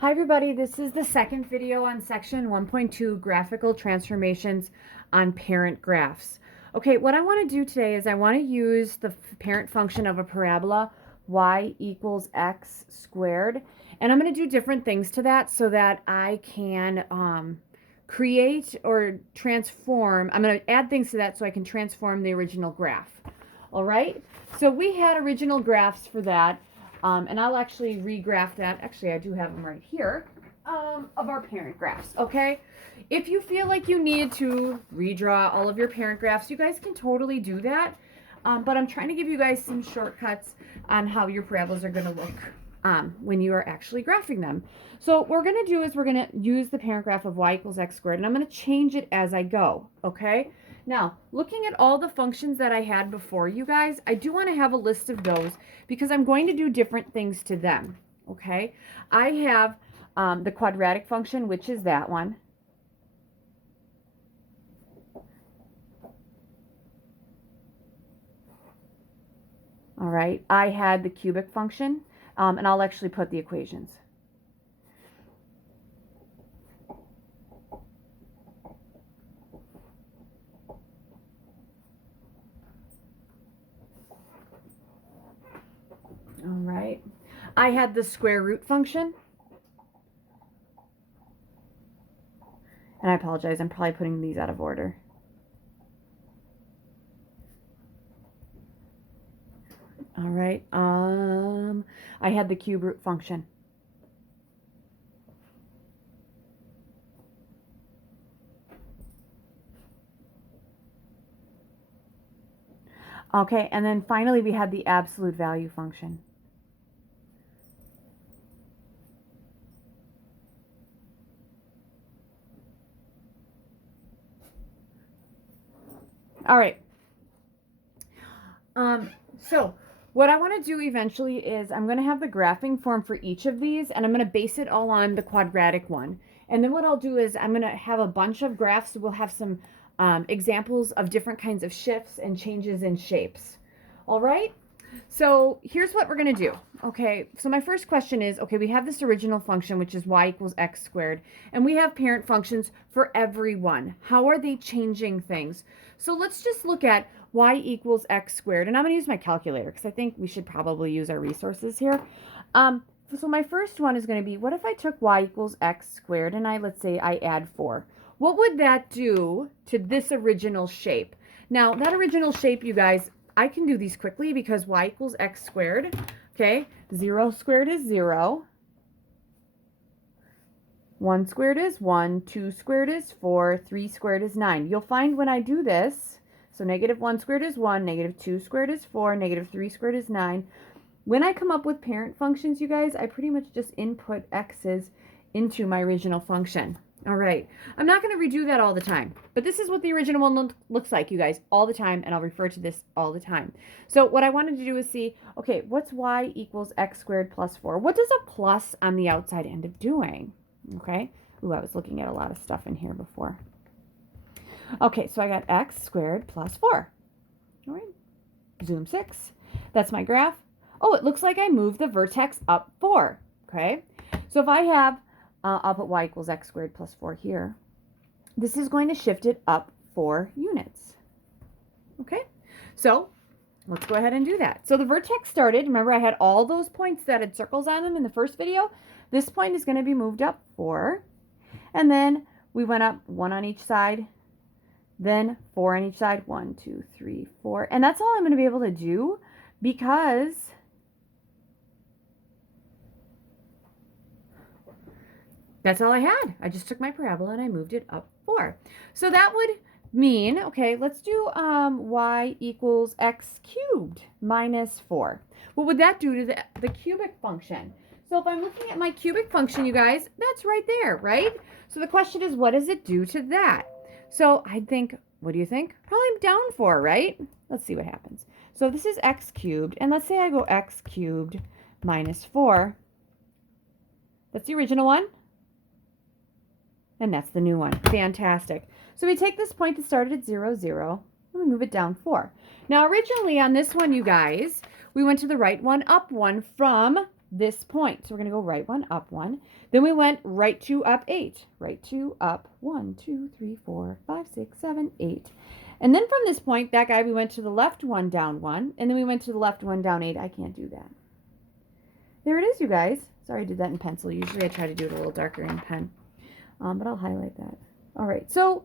Hi everybody, this is the second video on section 1.2 Graphical Transformations on Parent Graphs. Okay, what I want to do today is I want to use the parent function of a parabola y equals x squared, and I'm going to do different things to that so that I can create or transform. I'm going to add things to that so I can transform the original graph. All right, so we had original graphs for that. And I'll actually regraph that. Actually, I do have them right here of our parent graphs, okay? If you feel like you need to redraw all of your parent graphs, you guys can totally do that. But I'm trying to give you guys some shortcuts on how your parabolas are going to look when you are actually graphing them. So what we're going to do is we're going to use the parent graph of y equals x squared, and I'm going to change it as I go, okay? Now, looking at all the functions that I had before, you guys, I do want to have a list of those because I'm going to do different things to them, okay? I have the quadratic function, which is that one. All right, I had the cubic function, and I'll actually put the equations. All right, I had the square root function. And I apologize, I'm probably putting these out of order. All right, I had the cube root function. Okay, and then finally we had the absolute value function. All right. So what I want to do eventually is I'm going to have the graphing form for each of these, and I'm going to base it all on the quadratic one. And then what I'll do is I'm going to have a bunch of graphs. We'll have some examples of different kinds of shifts and changes in shapes. All right. So here's what we're going to do. Okay, so my first question is, okay, we have this original function, which is y equals x squared, and we have parent functions for every one. How are they changing things? So let's just look at y equals x squared, and I'm going to use my calculator because I think we should probably use our resources here. So my first one is going to be, what if I took y equals x squared and let's say I add 4? What would that do to this original shape? Now, that original shape, you guys, I can do these quickly because y equals x squared, okay? 0 squared is 0. 1 squared is 1. 2 squared is 4. 3 squared is 9. You'll find when I do this, so negative 1 squared is 1. Negative 2 squared is 4. Negative 3 squared is 9. When I come up with parent functions, you guys, I pretty much just input x's into my original function. All right, I'm not going to redo that all the time, but this is what the original one looks like, you guys, all the time, and I'll refer to this all the time. So what I wanted to do is see, okay, what's y equals x squared plus 4? What does a plus on the outside end up doing? Okay, ooh, I was looking at a lot of stuff in here before. Okay, so I got x squared plus 4. All right, zoom 6. That's my graph. Oh, it looks like I moved the vertex up 4. Okay, so if I have I'll put y equals x squared plus 4 here. This is going to shift it up 4 units. Okay, so let's go ahead and do that. So the vertex started. Remember, I had all those points that had circles on them in the first video. This point is going to be moved up 4. And then we went up 1 on each side, then 4 on each side. 1, 2, 3, 4. And that's all I'm going to be able to do because that's all I had. I just took my parabola and I moved it up 4. So that would mean, okay, let's do y equals x cubed minus 4. What would that do to the cubic function? So if I'm looking at my cubic function, you guys, that's right there, right? So the question is, what does it do to that? So I think, what do you think? Probably down 4, right? Let's see what happens. So this is x cubed, and let's say I go x cubed minus 4. That's the original one. And that's the new one. Fantastic. So we take this point that started at 0, 0, and we move it down 4. Now, originally on this one, you guys, we went to the right one, up 1 from this point. So we're going to go right 1, up 1. Then we went right 2, up 8. Right 2, up 1, 2, 3, 4, 5, 6, 7, 8. And then from this point, that guy, we went to the left 1, down 1. And then we went to the left 1, down 8. I can't do that. There it is, you guys. Sorry I did that in pencil. Usually I try to do it a little darker in pen. But I'll highlight that. All right, so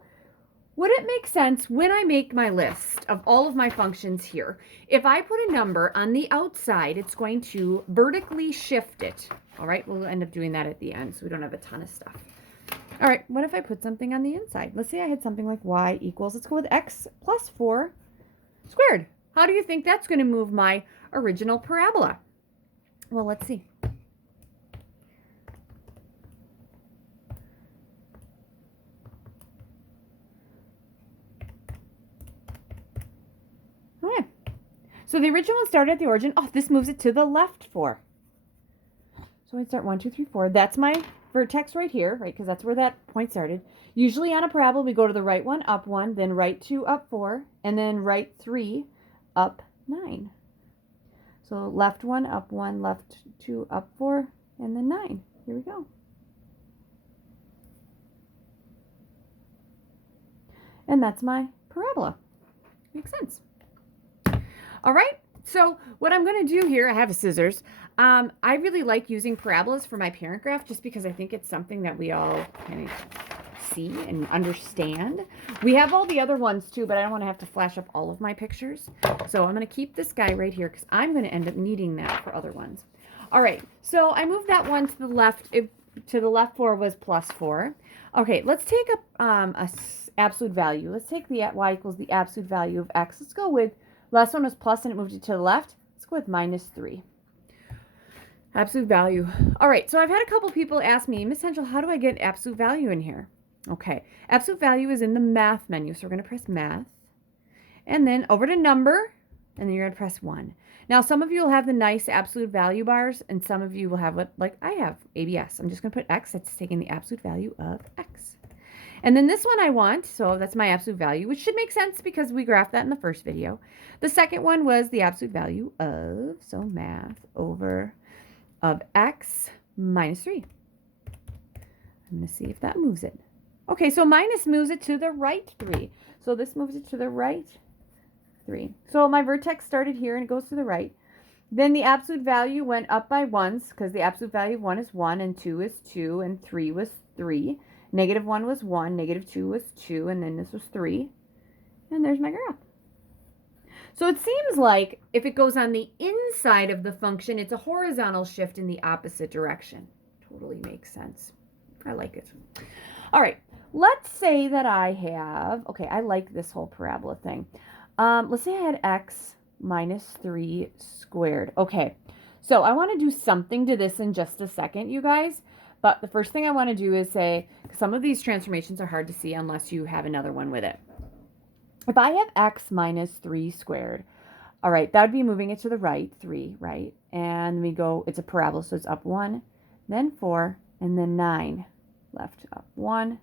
would it make sense when I make my list of all of my functions here, if I put a number on the outside, it's going to vertically shift it. All right, we'll end up doing that at the end so we don't have a ton of stuff. All right, what if I put something on the inside? Let's say I had something like y equals, let's go with x plus 4 squared. How do you think that's going to move my original parabola? Well, let's see. Okay. So the original one started at the origin. Oh, this moves it to the left 4. So I start 1, 2, 3, 4. That's my vertex right here, right? Because that's where that point started. Usually on a parabola, we go to the right 1, up 1, then right 2, up 4, and then right 3, up 9. So left 1, up 1, left 2, up 4, and then 9. Here we go. And that's my parabola. Makes sense. All right, so what I'm going to do here, I have scissors. I really like using parabolas for my parent graph just because I think it's something that we all kind of see and understand. We have all the other ones too, but I don't want to have to flash up all of my pictures. So I'm going to keep this guy right here because I'm going to end up needing that for other ones. All right, so I moved that one to the left. To the left 4 was plus 4. Okay, let's take a absolute value. Let's take the y equals the absolute value of x. Let's go with, last one was plus and it moved it to the left. Let's go with minus 3. Absolute value. All right, so I've had a couple people ask me, Miss Angel, how do I get absolute value in here? Okay, absolute value is in the math menu. So we're going to press math. And then over to number, and then you're going to press 1. Now, some of you will have the nice absolute value bars, and some of you will have what, like I have, ABS. I'm just going to put x. That's taking the absolute value of x. And then this one I want, so that's my absolute value, which should make sense because we graphed that in the first video. The second one was the absolute value of, so math over of x minus 3. I'm going to see if that moves it. Okay, so minus moves it to the right 3. So this moves it to the right 3. So my vertex started here and it goes to the right. Then the absolute value went up by 1s because the absolute value of 1 is 1 and 2 is 2 and 3 was 3. Negative 1 was 1, negative 2 was 2, and then this was 3. And there's my graph. So it seems like if it goes on the inside of the function, it's a horizontal shift in the opposite direction. Totally makes sense. I like it. All right, let's say that I have, okay, I like this whole parabola thing. Let's say I had x minus 3 squared. Okay, so I want to do something to this in just a second, you guys. But the first thing I want to do is say, some of these transformations are hard to see unless you have another one with it. If I have x minus 3 squared, all right, that would be moving it to the right, 3, right? And we go, it's a parabola, so it's up 1, then 4, and then 9. Left, up 1,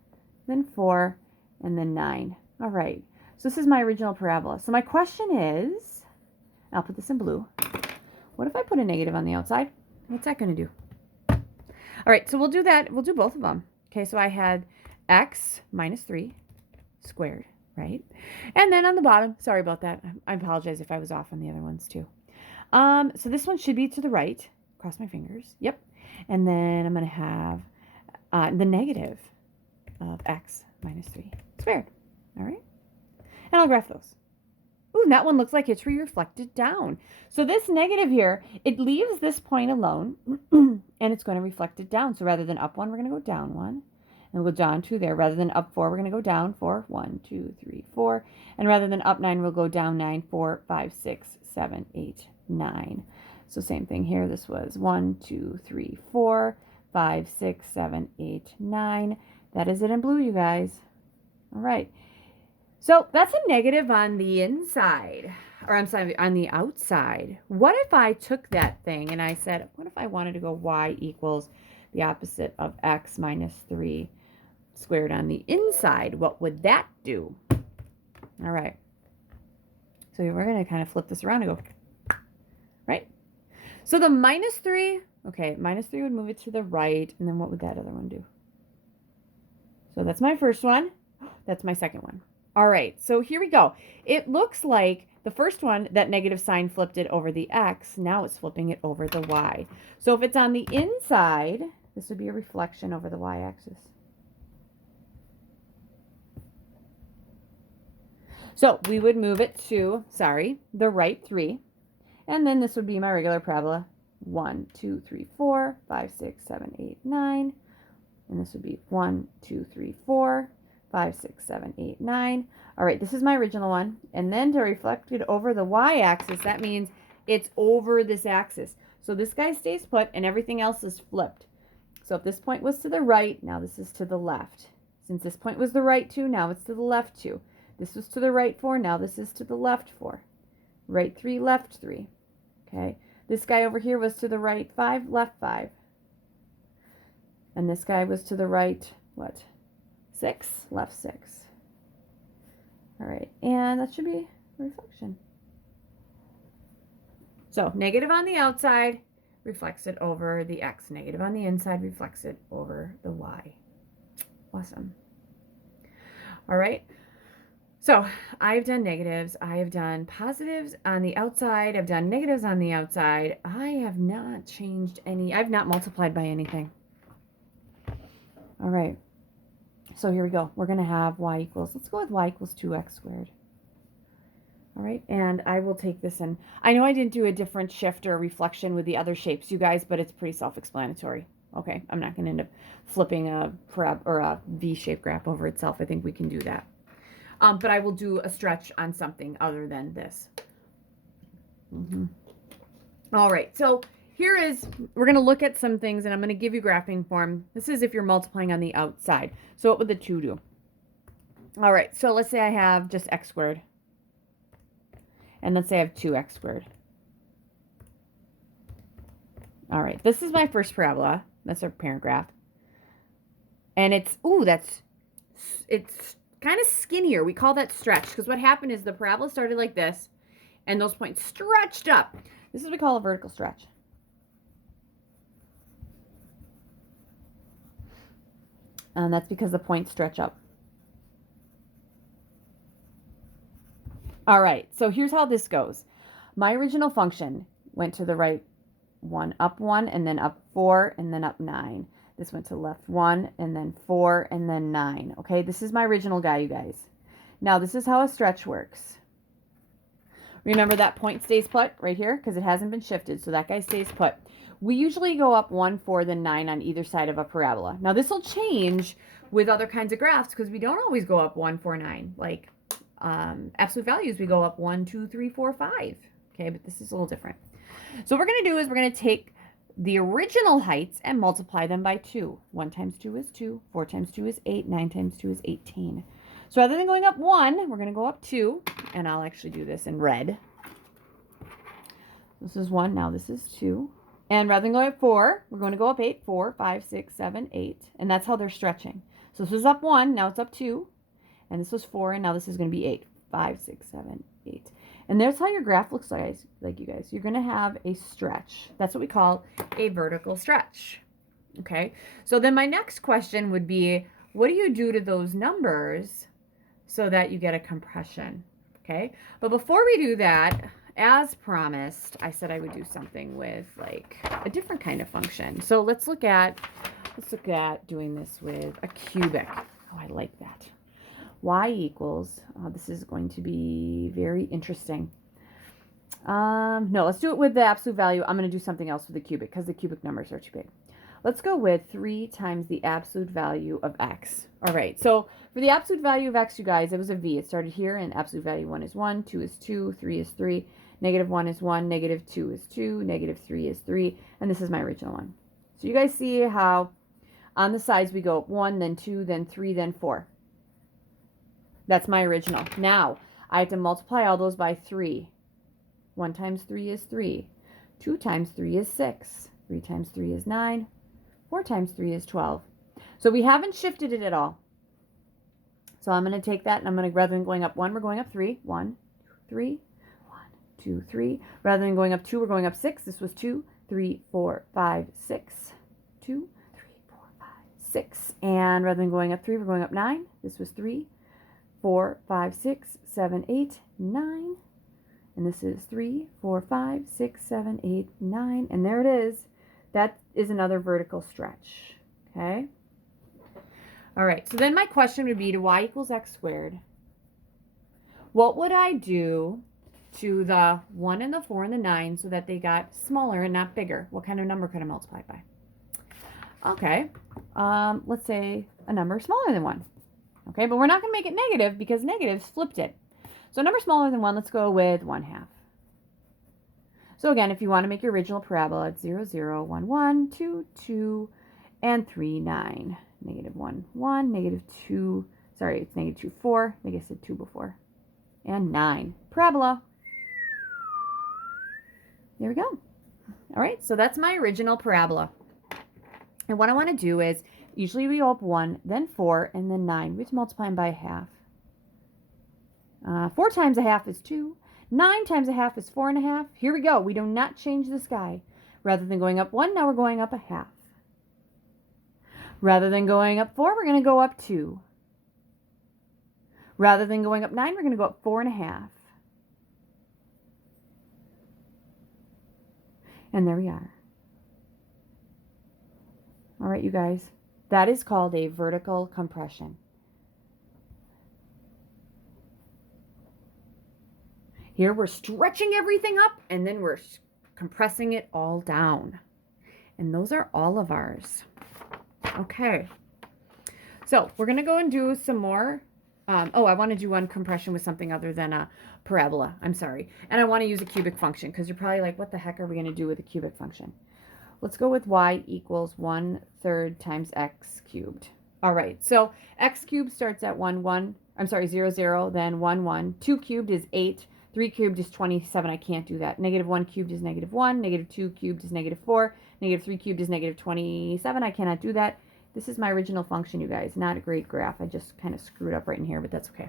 then 4, and then 9. All right, so this is my original parabola. So my question is, I'll put this in blue. What if I put a negative on the outside? What's that going to do? All right, so we'll do that. We'll do both of them. Okay, so I had x minus 3 squared, right? And then on the bottom, sorry about that. I apologize if I was off on the other ones too. So this one should be to the right. Cross my fingers. Yep. And then I'm going to have the negative of x minus 3 squared. All right? And I'll graph those. Ooh, that one looks like it's reflected down. So this negative here, it leaves this point alone, and it's going to reflect it down. So rather than up 1, we're going to go down 1. And we'll go down 2 there. Rather than up 4, we're going to go down 4. 1, 2, 3, 4. And rather than up 9, we'll go down 9, 4, 5, 6, 7, 8, 9. So same thing here. This was 1, 2, 3, 4, 5, 6, 7, 8, 9. That is it in blue, you guys. All right. So that's a negative on the inside, or I'm sorry, on the outside. What if I took that thing and I said, what if I wanted to go y equals the opposite of x minus 3 squared on the inside? What would that do? All right. So we're going to kind of flip this around and go, right? So the minus 3 Okay, minus 3 would move it to the right, and then what would that other one do? So that's my first one. That's my second one. All right, so here we go. It looks like the first one, that negative sign flipped it over the x. Now it's flipping it over the y. So if it's on the inside, this would be a reflection over the y-axis. So we would move it to, the right 3. And then this would be my regular parabola. 1, 2, 3, 4, 5, 6, 7, 8, 9. And this would be 1, 2, 3, 4, 5, 6, 7, 8, 9. All right, this is my original one. And then to reflect it over the y-axis, that means it's over this axis. So this guy stays put and everything else is flipped. So if this point was to the right, now this is to the left. Since this point was the right 2, now it's to the left 2. This was to the right 4, now this is to the left 4. Right 3, left 3. Okay, this guy over here was to the right 5, left 5. And this guy was to the right, what? 6, left 6. All right, and that should be a reflection. So negative on the outside reflects it over the x. Negative on the inside reflects it over the y. Awesome. All right. So I've done negatives. I have done positives on the outside. I've done negatives on the outside. I have not changed any. I've not multiplied by anything. All right. So here we go. We're going to have y equals, let's go with y equals 2x squared. All right, and I will take this and I know I didn't do a different shift or reflection with the other shapes, you guys, but it's pretty self-explanatory. Okay, I'm not going to end up flipping a V-shaped graph over itself. I think we can do that. But I will do a stretch on something other than this. All right, so we're going to look at some things, and I'm going to give you graphing form. This is if you're multiplying on the outside. So what would the 2 do? All right, so let's say I have just x squared. And let's say I have 2x squared. All right, this is my first parabola. That's our parent graph. And it's kind of skinnier. We call that stretch because what happened is the parabola started like this, and those points stretched up. This is what we call a vertical stretch. And that's because the points stretch up. All right, so here's how this goes. My original function went to the right 1, up 1, and then up 4, and then up 9. This went to the left 1, and then 4, and then 9. Okay, this is my original guy, you guys. Now, this is how a stretch works. Remember that point stays put right here because it hasn't been shifted, so that guy stays put. We usually go up 1, 4, then 9 on either side of a parabola. Now, this will change with other kinds of graphs because we don't always go up 1, 4, 9. Like absolute values, we go up 1, 2, 3, 4, 5. Okay, but this is a little different. So what we're going to do is we're going to take the original heights and multiply them by 2. 1 times 2 is 2. 4 times 2 is 8. 9 times 2 is 18. So rather than going up 1, we're going to go up 2. And I'll actually do this in red. This is 1. Now this is 2. And rather than going up 4, we're going to go up 8. 4, 5, 6, 7, 8. And that's how they're stretching. So this is up 1. Now it's up 2. And this was 4. And now this is going to be 8. 5, 6, 7, 8. And there's how your graph looks like, you guys. You're going to have a stretch. That's what we call a vertical stretch. Okay? So then my next question would be, what do you do to those numbers so that you get a compression? Okay? But before we do that, as promised, I said I would do something with like a different kind of function. So let's look at doing this with a cubic. Oh, I like that. Y equals, this is going to be very interesting. No, let's do it with the absolute value. I'm going to do something else with the cubic because the cubic numbers are too big. Let's go with 3 times the absolute value of x. All right, so for the absolute value of x, you guys, it was a v. It started here, and absolute value 1 is 1, 2 is 2, 3 is 3, negative 1 is 1, negative 2 is 2, negative 3 is 3, and this is my original one. So you guys see how on the sides we go up 1, then 2, then 3, then 4. That's my original. Now, I have to multiply all those by 3. 1 times 3 is 3. 2 times 3 is 6. 3 times 3 is 9. 4 times 3 is 12. So we haven't shifted it at all. So I'm going to take that, and I'm going to, rather than going up 1, we're going up 3. 1, 2, 3. 1, 2, 3. Rather than going up 2, we're going up 6. This was 2, 3, 4, 5, 6. 2, 3, 4, 5, 6. And rather than going up 3, we're going up 9. This was 3, 4, 5, 6, 7, 8, 9. And this is 3, 4, 5, 6, 7, 8, 9. And there it is. That is another vertical stretch. Okay. All right. So then my question would be, to y equals x squared, what would I do to the 1 and the 4 and the 9 so that they got smaller and not bigger? What kind of number could I multiply by? Okay. Let's say a number smaller than 1. Okay. But we're not going to make it negative because negatives flipped it. So a number smaller than 1, let's go with 1/2. So again, if you want to make your original parabola, it's 0, 0, 1, 1, 2, 2, and 3, 9. Negative 1, 1, negative 2, sorry, it's negative 2, 4. I think I said 2 before. And 9. Parabola. There we go. All right, so that's my original parabola. And what I want to do is, usually we go up 1, then 4, and then 9. We have to multiply them by 1/2. 4 times 1/2 is 2. 9 times 1/2 is 4 1/2. Here we go. We do not change the sky. Rather than going up 1, now we're going up 1/2. Rather than going up 4, we're going to go up 2. Rather than going up 9, we're going to go up 4 1/2. And there we are. All right, you guys. That is called a vertical compression. Here we're stretching everything up and then we're compressing it all down. And those are all of ours. Okay. So we're going to go and do some more. I want to do one compression with something other than a parabola. I'm sorry. And I want to use a cubic function because you're probably like, what the heck are we going to do with a cubic function? Let's go with y equals 1/3 times x cubed. All right. So x cubed starts at 0, 0, then 1, 1. 2 cubed is 8. 3 cubed is 27. I can't do that. Negative 1 cubed is negative 1. Negative 2 cubed is negative 4. Negative 3 cubed is negative 27. I cannot do that. This is my original function, you guys. Not a great graph. I just kind of screwed up right in here, but that's okay.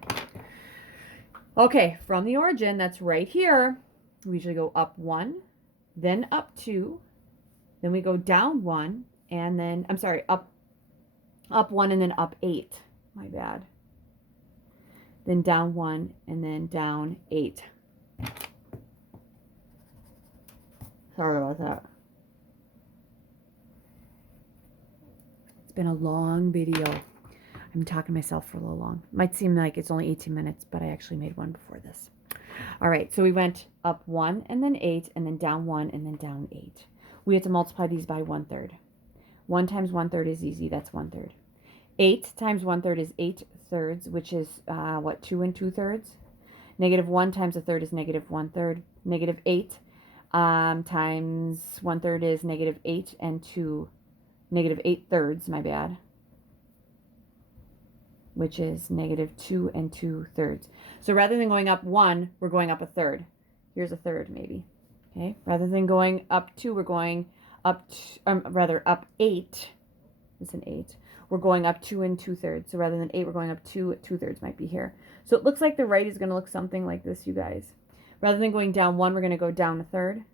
Okay, from the origin, that's right here. We usually go up 1, then up 2. Then we go down 1, and then, I'm sorry, up 1 and then up 8. My bad. Then down 1, and then down 8. Sorry about that. It's been a long video. I'm talking to myself for a little long. Might seem like it's only 18 minutes, but I actually made one before this. All right, so we went up 1 and then 8, and then down 1 and then down 8. We have to multiply these by 1/3. 1 times 1/3 is easy. That's 1/3. 8 times 1/3 is 8/3, which is, 2 2/3? Negative 1 times 1/3 is negative 1/3. Negative 8 times 1/3 is negative 8 and 2. Negative 8/3, my bad. Which is negative 2 2/3. So rather than going up 1, we're going up 1/3. Here's 1/3 maybe. Okay. Rather than going up 2, we're going up, up 8. It's an 8. We're going up 2 2/3. So rather than 8, we're going up 2 2/3 might be here. So it looks like the right is going to look something like this, you guys. Rather than going down 1, we're going to go down 1/3.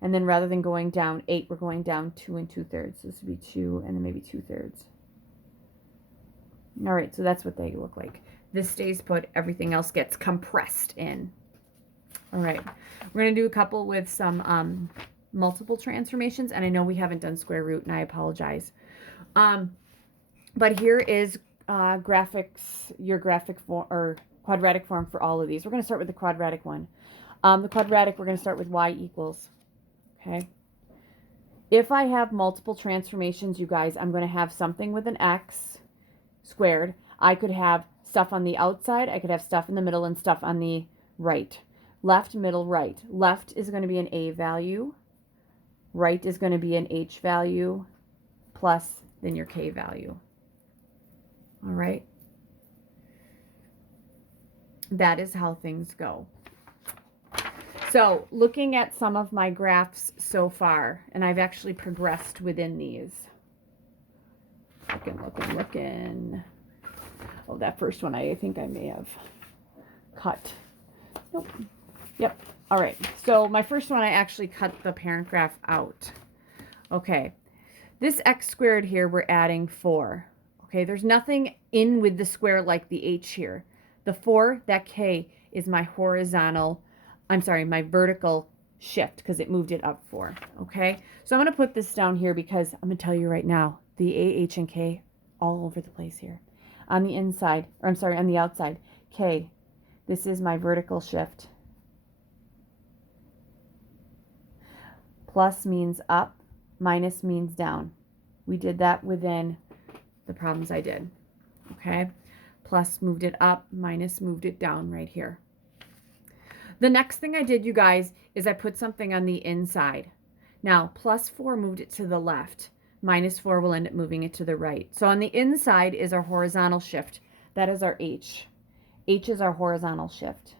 And then rather than going down 8, we're going down 2 2/3. So this would be 2 and then maybe 2/3. All right, so that's what they look like. This stays put. Everything else gets compressed in. All right, we're going to do a couple with some multiple transformations. And I know we haven't done square root, and I apologize. But here is your graphic form or quadratic form for all of these. We're going to start with the quadratic one. The quadratic, we're going to start with y equals. Okay. If I have multiple transformations, you guys, I'm going to have something with an x squared. I could have stuff on the outside. I could have stuff in the middle and stuff on the right. Left, middle, right. Left is going to be an a value. Right is going to be an h value plus then your k value. All right. That is how things go. So looking at some of my graphs so far, and I've actually progressed within these. Looking. Oh, that first one I think I may have cut. Nope. Yep. All right. So my first one, I actually cut the parent graph out. Okay, this x squared here, we're adding 4. Okay, there's nothing in with the square like the h here. The 4, that k, is my my vertical shift because it moved it up 4. Okay, so I'm going to put this down here because I'm going to tell you right now, the a, h, and k all over the place here. On the inside, or I'm sorry, on the outside, k, this is my vertical shift. Plus means up, minus means down. We did that within the problems I did. Okay, plus moved it up, minus moved it down right here. The next thing I did, you guys, is I put something on the inside. Now, plus 4 moved it to the left. Minus 4 will end up moving it to the right. So on the inside is our horizontal shift. That is our H. H is our horizontal shift.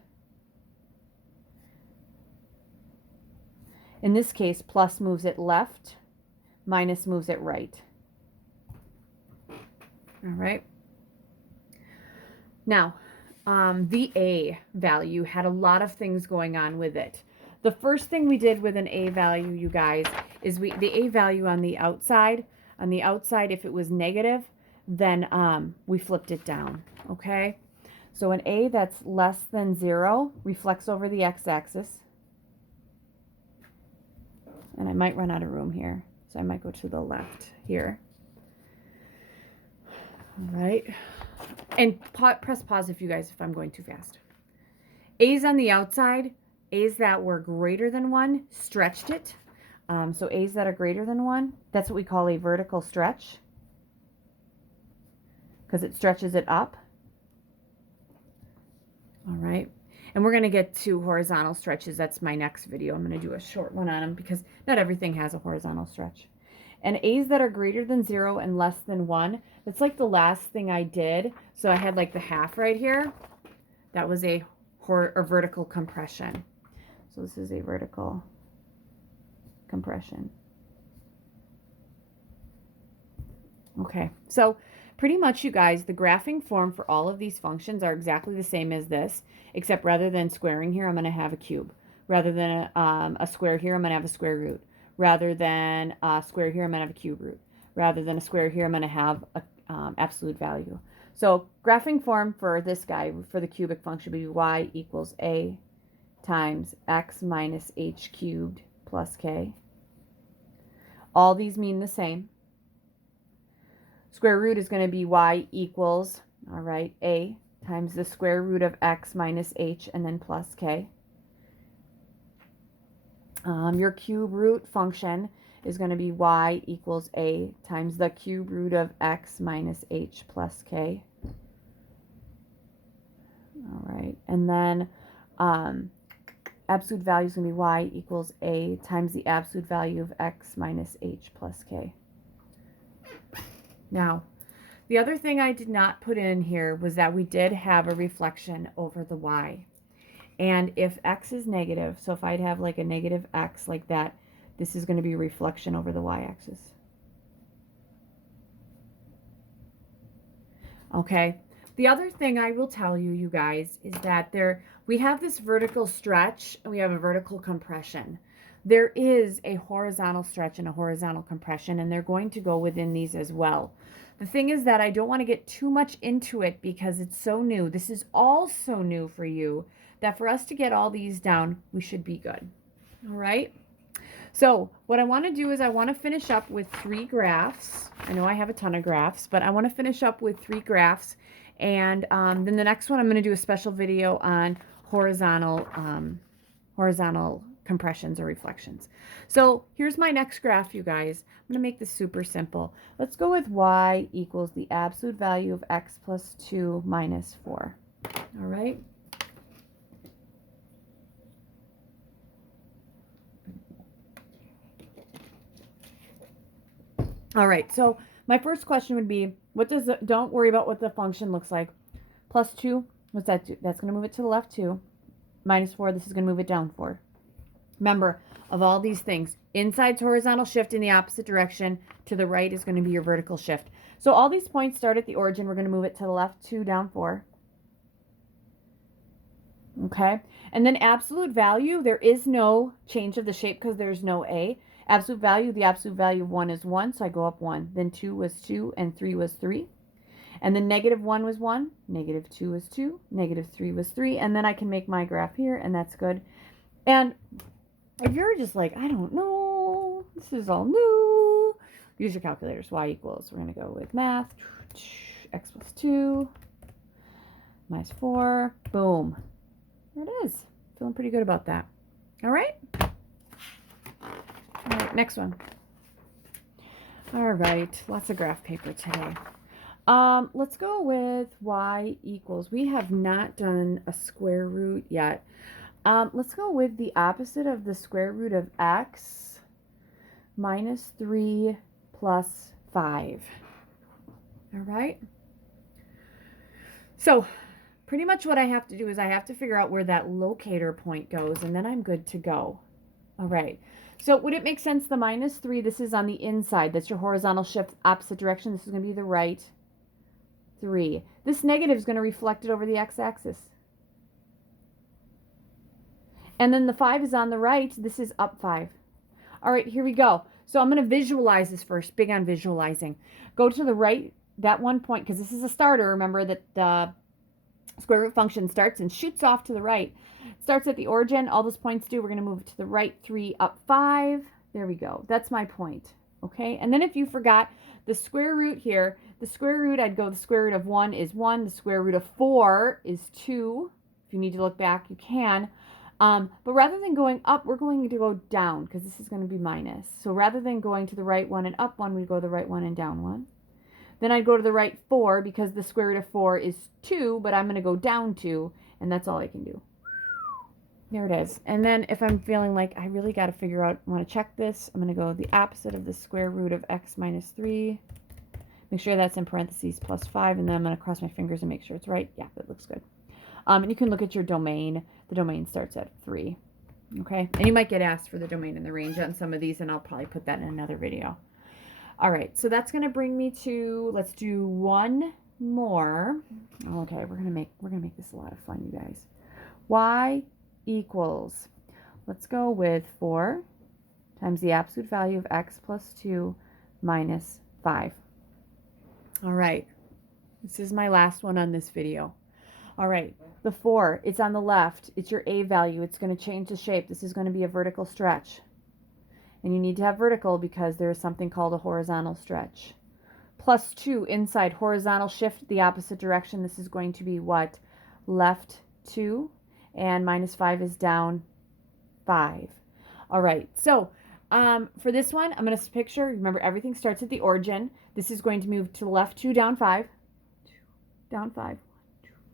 In this case, plus moves it left, minus moves it right. All right. Now, the A value had a lot of things going on with it. The first thing we did with an A value, you guys, is the A value on the outside, if it was negative, then we flipped it down, okay? So an A that's less than 0 reflects over the x-axis. And I might run out of room here, so I might go to the left here. All right. And press pause if I'm going too fast. A's on the outside, A's that were greater than 1, stretched it. So A's that are greater than 1, that's what we call a vertical stretch, because it stretches it up. All right. And we're going to get to horizontal stretches. That's my next video. I'm going to do a short one on them because not everything has a horizontal stretch. And A's that are greater than 0 and less than 1, that's like the last thing I did. So I had like the half right here. That was a vertical compression. So this is a vertical compression. Okay, so pretty much, you guys, the graphing form for all of these functions are exactly the same as this, except rather than squaring here, I'm going to have a cube. Rather than a square here, I'm going to have a square root. Rather than a square here, I'm going to have a cube root. Rather than a square here, I'm going to have an absolute value. So graphing form for this guy, for the cubic function, would be y equals a times x minus h cubed plus k. All these mean the same. Square root is going to be y equals, all right, a times the square root of x minus h and then plus k. Your cube root function is going to be y equals a times the cube root of x minus h plus k. All right, and then absolute value is going to be y equals a times the absolute value of x minus h plus k. Now, the other thing I did not put in here was that we did have a reflection over the y. And if x is negative, so if I'd have like a negative x like that, this is going to be a reflection over the y-axis. Okay. The other thing I will tell you, you guys, is that we have this vertical stretch and we have a vertical compression. There is a horizontal stretch and a horizontal compression, and they're going to go within these as well. The thing is that I don't want to get too much into it because it's so new. This is all so new for you that for us to get all these down, we should be good. All right. So what I want to do is I want to finish up with 3 graphs. I know I have a ton of graphs, but I want to finish up with 3 graphs. And then the next one, I'm going to do a special video on horizontal compressions or reflections. So here's my next graph, you guys. I'm going to make this super simple. Let's go with y equals the absolute value of x plus 2 minus 4. All right. All right, so my first question would be, don't worry about what the function looks like. Plus 2, what's that do? That's going to move it to the left 2. Minus 4, this is going to move it down 4. Remember, of all these things, inside's horizontal shift in the opposite direction, to the right is going to be your vertical shift. So all these points start at the origin. We're going to move it to the left 2, down 4. Okay, and then absolute value, there is no change of the shape because there's no A. Absolute value, the absolute value of 1 is 1, so I go up 1. Then 2 was 2, and 3 was 3. And then negative 1 was 1, negative 2 was 2, negative 3 was 3, and then I can make my graph here, and that's good. And if you're just like, I don't know, this is all new, use your calculators. Y equals, we're going to go with math, x plus 2, minus 4, boom. There it is. Feeling pretty good about that. All right? All right, next one. All right, lots of graph paper today. Let's go with y equals. We have not done a square root yet. Let's go with the opposite of the square root of x minus 3 plus 5. All right? So pretty much what I have to do is I have to figure out where that locator point goes, and then I'm good to go. All right. So would it make sense, the minus 3, this is on the inside. That's your horizontal shift, opposite direction. This is going to be the right 3. This negative is going to reflect it over the x-axis. And then the 5 is on the right. This is up 5. All right, here we go. So I'm going to visualize this first. Big on visualizing. Go to the right, that one point, because this is a starter. Remember that the square root function starts and shoots off to the right. Starts at the origin. All those points do, we're going to move it to the right 3, up 5. There we go. That's my point. Okay, and then if you forgot the square root here, the square root, I'd go the square root of 1 is 1. The square root of 4 is 2. If you need to look back, you can. But rather than going up, we're going to go down because this is going to be minus. So rather than going to the right 1 and up 1, we go to the right 1 and down 1. Then I'd go to the right 4 because the square root of 4 is 2, but I'm going to go down 2, and that's all I can do. There it is. And then if I'm feeling like I really got to figure out, I want to check this, I'm going to go the opposite of the square root of x minus 3. Make sure that's in parentheses plus 5, and then I'm going to cross my fingers and make sure it's right. Yeah, that looks good. And you can look at your domain. The domain starts at 3. Okay? And you might get asked for the domain and the range on some of these, and I'll probably put that in another video. All right, so that's going to bring me to, let's do one more. Okay, we're going to make this a lot of fun, you guys. Y equals, let's go with 4 times the absolute value of x plus 2 minus 5. All right, this is my last one on this video. All right, the 4, it's on the left. It's your A value. It's going to change the shape. This is going to be a vertical stretch. And you need to have vertical because there is something called a horizontal stretch. Plus 2 inside, horizontal shift the opposite direction. This is going to be what? Left 2. And minus 5 is down 5. All right, so for this one, I'm going to picture, remember everything starts at the origin. This is going to move to the left 2, down 5. 2, down 5. 1, 2,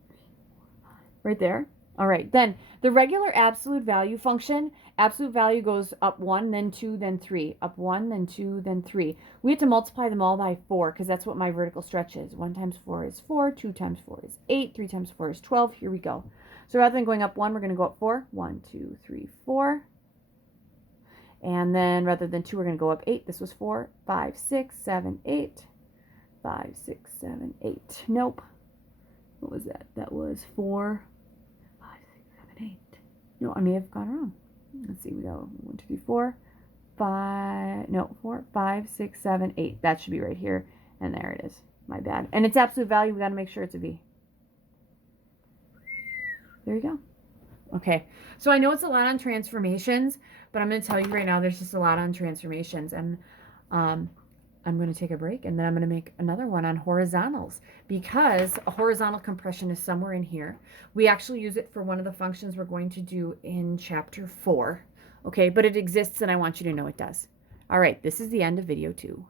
3, 4, 5. Right there. All right, then the regular absolute value function, absolute value goes up 1, then 2, then 3. Up 1, then 2, then 3. We have to multiply them all by 4 because that's what my vertical stretch is. 1 times 4 is 4, 2 times 4 is 8, 3 times 4 is 12. Here we go. So rather than going up 1, we're going to go up 4. 1, 2, 3, 4. And then rather than 2, we're going to go up 8. This was 4, 5, 6, 7, 8. 5, 6, 7, 8. Nope. What was that? That was 4, 5, 6, 7, 8. No, I may have gone wrong. Let's see. We go 1, 2, 3, 4, 5. No, 4, 5, 6, 7, 8. That should be right here. And there it is. My bad. And its absolute value, we got to make sure it's a V. There you go. Okay, so I know it's a lot on transformations, but I'm going to tell you right now, there's just a lot on transformations, and I'm going to take a break, and then I'm going to make another one on horizontals, because a horizontal compression is somewhere in here. We actually use it for one of the functions we're going to do in chapter 4, okay, but it exists, and I want you to know it does. All right, this is the end of video 2.